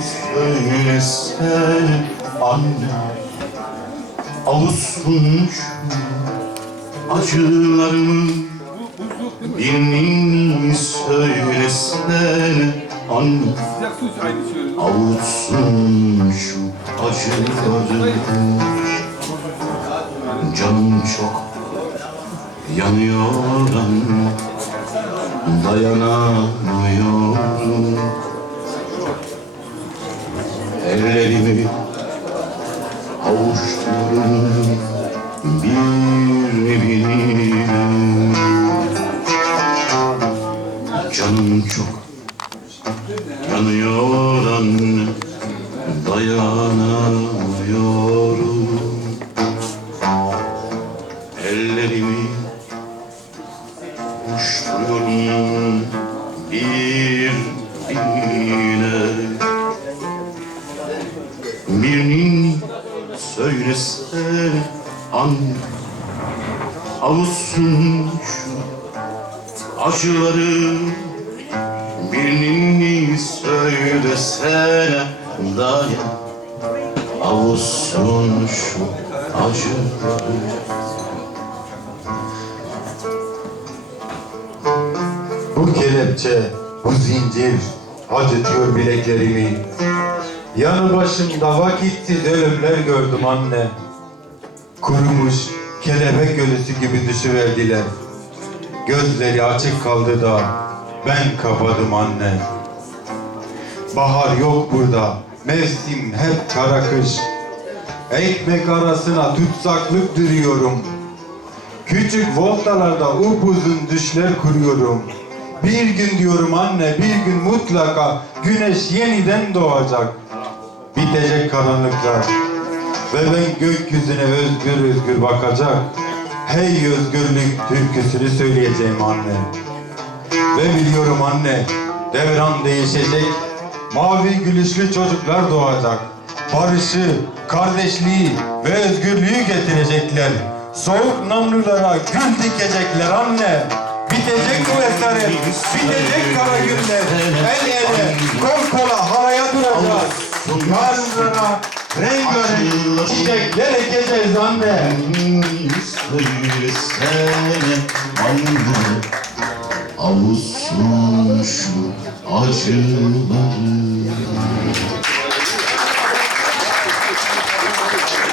söylesene anne Avutsun şu acılarımı Birini söylesene anne Sıcak su aynı söylüyor. Avutsun şu acılarımı Canım çok yanıyor anne Dayanamıyorum Ellerimi avuştururum Bir birini Canım çok yanıyor anne Dayanamıyorum. Ellerimi Uçturuyorum bir birine Birinin söylesene anne Avutsun şu acıları Birinin söylesene dayan Avutsun şu acıları Bu kelepçe, bu zincir acıtıyor bileklerimi. Yanı başımda vakitsiz ölümler gördüm anne. Kurumuş kelebek ölüsü gibi düşüverdiler. Gözleri açık kaldı da ben kapadım anne. Bahar yok burada, mevsim hep kara kış. Ekmek arasına tutsaklık duruyorum. Küçük voltalarda upuzun düşler kuruyorum. Bir gün diyorum anne, bir gün mutlaka güneş yeniden doğacak. Bitecek karanlıklar. Ve ben gökyüzüne özgür özgür bakacak. Hey özgürlük türküsünü söyleyeceğim anne. Ve biliyorum anne, devran değişecek. Mavi gülüşlü çocuklar doğacak. Barışı, kardeşliği ve özgürlüğü getirecekler. Soğuk namlulara gül dikecekler anne. Bitecek bu esaret, bitecek kara günler. El ele, Yarınlara rengarenk çiçekler ekeceğiz anne. Söylesene anne Avutsun şu acıları